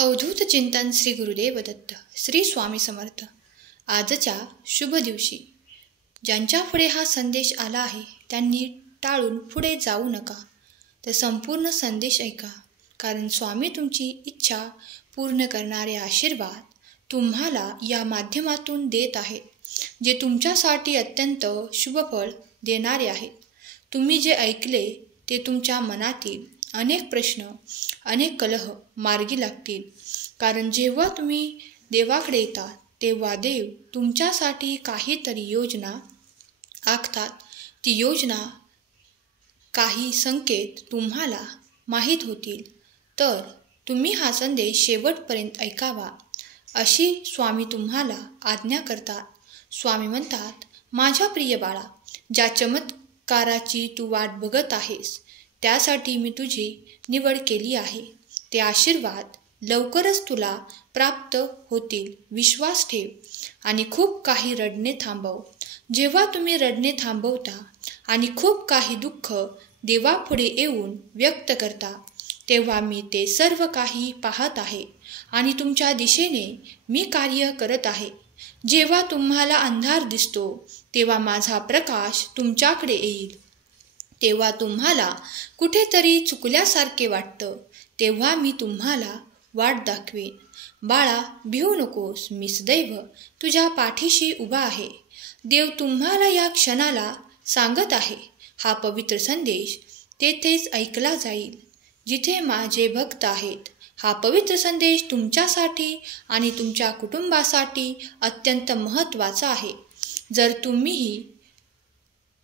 अवधूत चिंतन श्री गुरुदेव दत्त श्री स्वामी समर्थ। आजच्या शुभ दिवशी ज्यांच्या पुढे हा संदेश आला आहे त्यांनी टाळून पुढे जाऊ नका, तर संपूर्ण संदेश ऐका, कारण स्वामी तुमची इच्छा पूर्ण करणारे आशीर्वाद तुम्हाला या माध्यमातून देत आहेत, जे तुमच्यासाठी अत्यंत शुभफळ देणारे आहेत। तुम्ही जे ऐकले ते तुमच्या मनातील अनेक प्रश्न, अनेक कलह मार्गी लागतील, कारण जेव्हा तुम्ही देवाकडे येता तेव्हा देव तुमच्यासाठी काहीतरी योजना आखतात। ती योजना, काही संकेत तुम्हाला माहीत होतील, तर तुम्ही हा संदेश शेवटपर्यंत ऐकावा अशी स्वामी तुम्हाला आज्ञा करतात। स्वामी म्हणतात, माझ्या प्रिय बाळा, ज्या चमत्काराची तू वाट बघत आहेस त्यासाठी मी तुझी निवड केली आहे। ते आशीर्वाद लवकरच तुला प्राप्त होतील। विश्वास ठेव आणि खूप काही रडणे थांबव। जेव्हा तुम्ही रडणे थांबवता आणि खूप काही दुःख देवापुढे येऊन व्यक्त करता, तेव्हा मी ते सर्व काही पाहत आहे आणि तुमच्या दिशेने मी कार्य करत आहे। जेव्हा तुम्हाला अंधार दिसतो तेव्हा माझा प्रकाश तुमच्याकडे येईल। तेव्हा तुम्हाला कुठेतरी चुकल्यासारखे वाटतं, तेव्हा मी तुम्हाला वाट दाखवेन। बाळा, भिवू नकोस, मी सदैव तुझ्या पाठीशी उभा आहे। देव तुम्हाला या क्षणाला सांगत आहे, हा पवित्र संदेश तेथेच ऐकला जाईल जिथे माझे भक्त आहेत। हा पवित्र संदेश तुमच्यासाठी आणि तुमच्या कुटुंबासाठी अत्यंत महत्त्वाचा आहे। जर तुम्हीही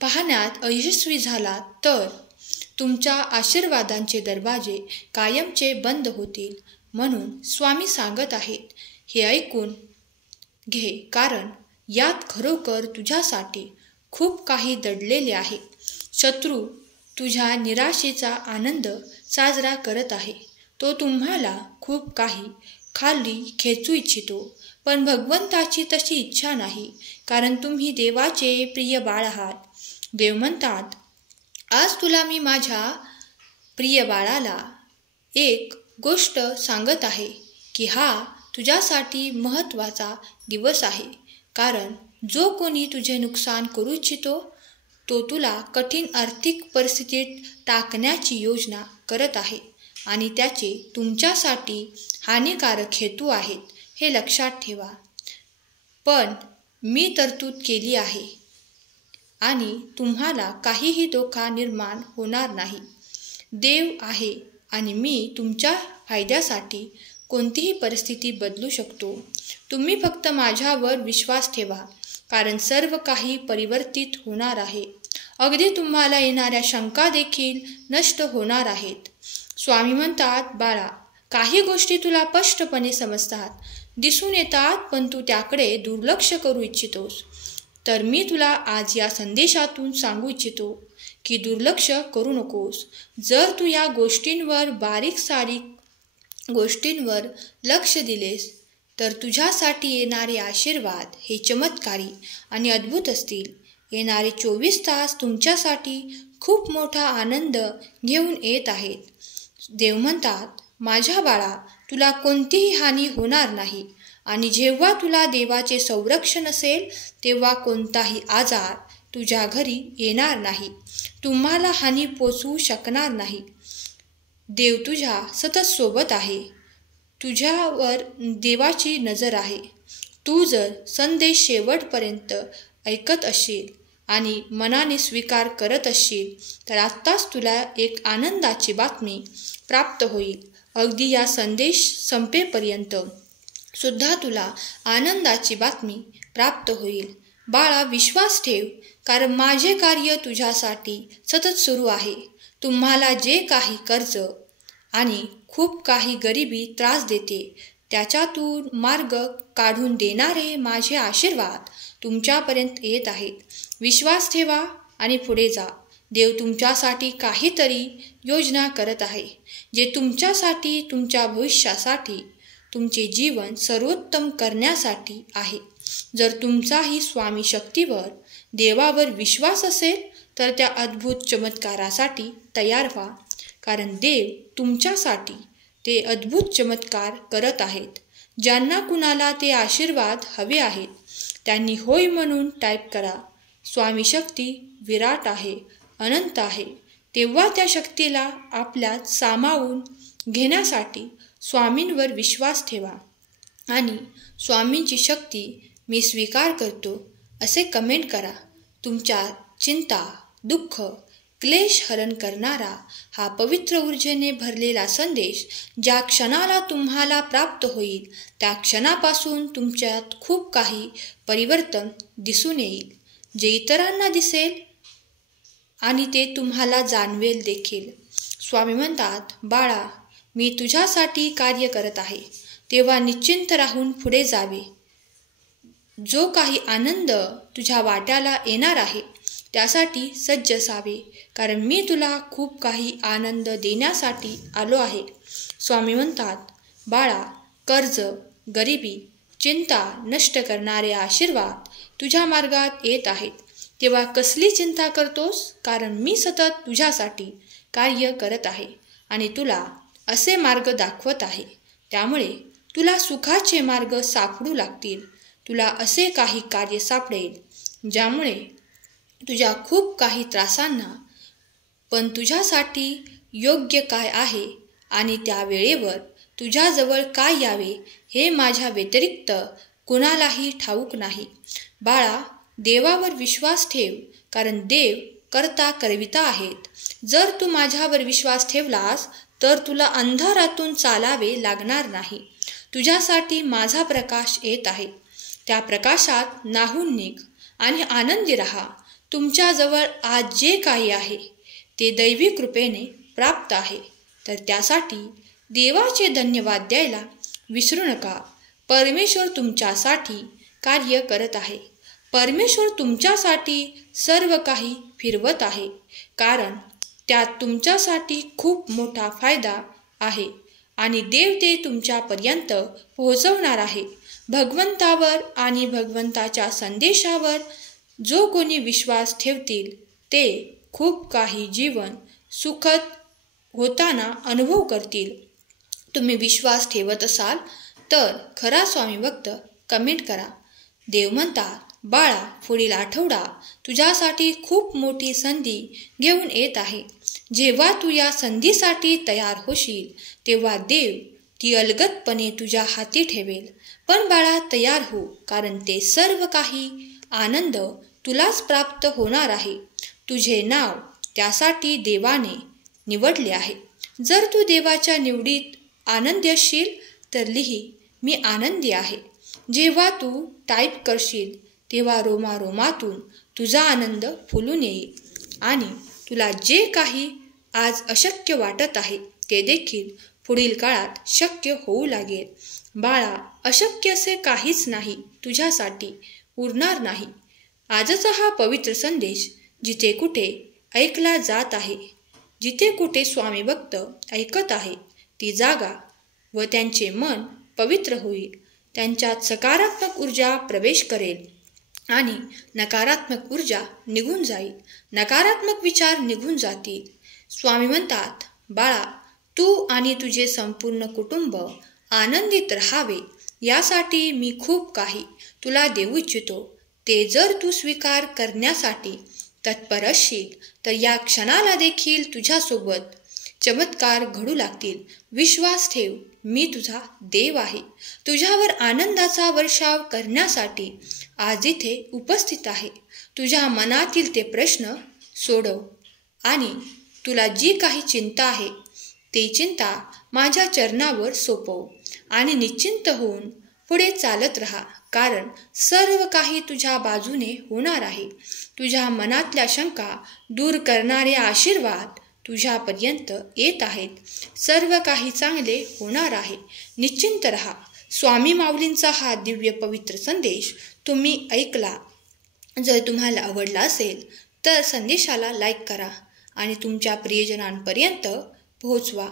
पाहण्यात अयशस्वी झालात तर तुमच्या आशीर्वादांचे दरवाजे कायमचे बंद होतील। म्हणून स्वामी सांगत आहेत, हे ऐकून घे, कारण यात खरोखर तुझ्यासाठी खूप काही दडलेले आहे। शत्रू तुझ्या निराशेचा आनंद साजरा करत आहे। तो तुम्हाला खूप काही खाली खेचू इच्छितो, पण भगवंताची तशी इच्छा नाही, कारण तुम्ही देवाचे प्रिय बाळ आहात। देव म्हणतात, आज तुला मी माझ्या प्रिय बाळाला एक गोष्ट सांगत आहे की हा तुझ्यासाठी महत्त्वाचा दिवस आहे, कारण जो कोणी तुझे नुकसान करू इच्छितो तो तुला कठीण आर्थिक परिस्थितीत टाकण्याची योजना करत आहे आणि त्याचे तुमच्यासाठी हानिकारक हेतू आहेत, हे लक्षात ठेवा। पण मी तरतूद केली आहे आणि तुम्हाला काहीही धोका निर्माण होणार नाही। देव आहे आणि मी तुमच्या फायद्यासाठी कोणतीही परिस्थिती बदलू शकतो। तुम्ही फक्त माझ्यावर विश्वास ठेवा, कारण सर्व काही परिवर्तित होणार आहे। अगदी तुम्हाला येणाऱ्या शंका देखील नष्ट होणार आहेत। स्वामी म्हणतात, बाळा, काही गोष्टी तुला स्पष्टपणे समजतात, दिसून येतात, पण तू त्याकडे दुर्लक्ष करू इच्छितोस। तर मी तुला आज या संदेशातून सांगू इच्छितो की दुर्लक्ष करू नकोस। जर तू या गोष्टींवर, बारीक सारीक गोष्टींवर लक्ष दिलेस तर तुझ्यासाठी येणारे आशीर्वाद हे चमत्कारी आणि अद्भुत असतील। येणारे 24 तास तुमच्यासाठी खूप मोठा आनंद घेऊन येत आहेत। देव म्हणतात, माझ्या बाळा, तुला कोणतीही हानी होणार नाही आणि जेव्हा तुला देवाचे संरक्षण असेल तेव्हा कोणताही आजार तुझ्या घरी येणार नाही, तुम्हाला हानी पोचवू शकणार नाही। देव तुझ्या सतत सोबत आहे, तुझ्यावर देवाची नजर आहे। तू जर संदेश शेवटपर्यंत ऐकत असशील आणि मनाने स्वीकार करत असशील तर आत्ताच तुला एक आनंदाची बातमी प्राप्त होईल। अगदी या संदेश संपेपर्यंत सुद्धा तुला आनंदाची बातमी प्राप्त होईल। बाळा, विश्वास ठेव, कारण माझे कार्य तुझ्यासाठी सतत सुरू आहे। तुम्हाला जे काही कर्ज आणि खूप काही गरिबी त्रास देते त्याच्यातून मार्ग काढून देणारे माझे आशीर्वाद तुमच्यापर्यंत येत आहेत। विश्वास ठेवा आणि पुढे जा। देव तुमच्यासाठी काहीतरी योजना करत आहे, जे तुमच्यासाठी, तुमच्या भविष्यासाठी, तुमचे जीवन सर्वोत्तम करण्यासाठी आहे। जर तुमचाही स्वामी शक्तीवर, देवावर विश्वास असेल तर त्या अद्भुत चमत्कारासाठी तयार व्हा, कारण देव तुमच्यासाठी ते अद्भुत चमत्कार करत आहेत. ज्यांना कुणाला ते आशीर्वाद हवे आहेत त्यांनी होय म्हणून टाईप करा. स्वामी शक्ती विराट आहे, अनंत आहे. तेव्हा त्या शक्तीला आपल्यात सामावून घेण्यासाठी स्वामींवर विश्वास ठेवा आणि स्वामींची शक्ती मी स्वीकार करतो असे कमेंट करा. तुमच्या चिंता, दुःख, क्लेश हरण करणारा हा पवित्र ऊर्जेने भरलेला संदेश ज्या क्षणाला तुम्हाला प्राप्त होईल त्या क्षणापासून तुमच्यात खूप काही परिवर्तन दिसून येईल, जे इतरांना दिसेल आणि ते तुम्हाला जाणवेल देखील. स्वामी म्हणतात, बाळा, मी तुझ्यासाठी कार्य करत आहे, तेव्हा निश्चिंत राहून पुढे जावे. जो काही आनंद तुझ्या वाट्याला येणार आहे त्यासाठी सज्ज असावे, कारण मी तुला खूप काही आनंद देण्यासाठी आलो आहे. स्वामी म्हणतात, बाळा, कर्ज, गरिबी, चिंता नष्ट करणारे आशीर्वाद तुझ्या मार्गात येत आहेत. तेव्हा कसली चिंता करतोस, कारण मी सतत तुझ्यासाठी कार्य करत आहे आणि तुला असे मार्ग दाखवत आहे. त्यामुळे तुला सुखाचे मार्ग सापडू लागतील. तुला असे काही कार्य सापडेल ज्यामुळे तुझ्या खूप काही त्रासांना पण तुझ्यासाठी योग्य काय आहे आणि त्या वेळेवर तुझ्याजवळ काय यावे हे माझ्या व्यतिरिक्त कुणालाही ठाऊक नाही. बाळा, देवावर विश्वास ठेव, कारण देव करता करविता आहेत. जर तू माझ्यावर विश्वास ठेवलास तर तुला अंधारातून चालावे लागणार नाही. तुझ्यासाठी माझा प्रकाश येत आहे. त्या प्रकाशात न्हाऊन निघ आणि आनंदी राहा. तुमच्याजवळ आज जे काही आहे ते दैवी कृपेने प्राप्त आहे, तर त्यासाठी देवाचे धन्यवाद द्यायला विसरू नका. परमेश्वर तुमच्यासाठी कार्य करत आहे. परमेश्वर तुमच्यासाठी सर्व काही फिरवत आहे, कारण त्यात तुमच्यासाठी खूप मोठा फायदा आहे आणि देव ते तुमच्यापर्यंत पोहोचवणार आहे. भगवंतावर आणि भगवंताच्या संदेशावर जो कोणी विश्वास ठेवतील ते खूप काही जीवन सुखद होताना अनुभव करतील. तुम्ही विश्वास ठेवत असाल तर खरा स्वामी भक्त कमेंट करा. देव म्हणतात, बाळा, पुढील आठवडा तुझ्यासाठी खूप मोठी संधी घेऊन येत आहे. जेव्हा तू या संधीसाठी तयार होशील तेव्हा देव ती अलगदपणे तुझ्या हाती ठेवेल. पण बाळा, तयार हो, कारण ते सर्व काही आनंद तुलाच प्राप्त होणार आहे. तुझे नाव त्यासाठी देवाने निवडले आहे. जर तू देवाच्या निवडीत आनंदी असशील तर लिही, मी आनंदी आहे. जेव्हा तू टाईप करशील तेव्हा रोमारोमातून तुझा आनंद फुलून येईल आणि तुला जे काही आज अशक्य वाटत आहे ते देखील पुढील काळात शक्य होऊ लागेल. बाळा, अशक्य असे काहीच नाही तुझ्यासाठी उरणार नाही. आजचा हा पवित्र संदेश जिथे कुठे ऐकला जात आहे, जिथे कुठे स्वामी भक्त ऐकत आहे, ती जागा व त्यांचे मन पवित्र होईल. त्यांच्यात सकारात्मक ऊर्जा प्रवेश करेल आणि नकारात्मक ऊर्जा निघून जाईल. नकारात्मक विचार निघून जातील. स्वामी म्हणतात, बाळा, तू आणि तुझे संपूर्ण कुटुंब आनंदित राहावे यासाठी मी खूप काही तुला देऊ इच्छितो. ते जर तू स्वीकार करण्यासाठी तत्पर असशील तर या क्षणाला देखील तुझ्यासोबत चमत्कार घडू लागतील. विश्वास ठेव, मी तुझा देव आहे. तुझ्यावर आनंदाचा वर्षाव करण्यासाठी आज इथे उपस्थित आहे. तुझ्या मनातील ते प्रश्न सोडव आणि तुला जी काही चिंता आहे ती चिंता माझ्या चरणावर सोपव आणि निश्चिंत होऊन पुढे चालत राहा, कारण सर्व काही तुझ्या बाजूने होणार आहे. तुझ्या मनातल्या शंका दूर करणारे आशीर्वाद तुझ्यापर्यंत येत आहेत. सर्व काही चांगले होणार आहे. निश्चिंत रहा. स्वामी माऊलींचा हा दिव्य पवित्र संदेश तुम्ही ऐकला. जर तुम्हाला आवडला असेल तर संदेशाला लाईक करा आणि तुमच्या प्रियजनांपर्यंत पोहोचवा.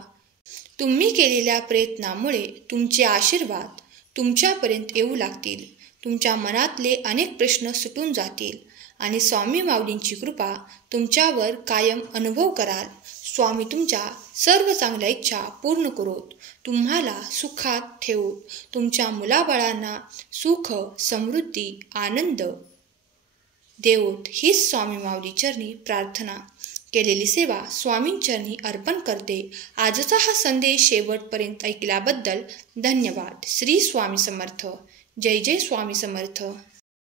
तुम्ही केलेल्या प्रयत्नामुळे तुमचे आशीर्वाद तुमच्यापर्यंत येऊ लागतील. तुमच्या मनातले अनेक प्रश्न सुटून जातील आणि स्वामी माऊलींची कृपा तुमच्यावर कायम अनुभव कराल. स्वामी तुमच्या सर्व चांगल्या इच्छा पूर्ण करोत, तुम्हाला सुखात ठेवोत, तुमच्या मुलाबाळांना सुख, समृद्धी, आनंद देवोत हीच स्वामी माऊली चरणी प्रार्थना. केलेली सेवा स्वामींचरणी अर्पण करते. आजचा हा संदेश शेवटपर्यंत ऐकल्याबद्दल धन्यवाद. श्री स्वामी समर्थ. जय जय स्वामी समर्थ.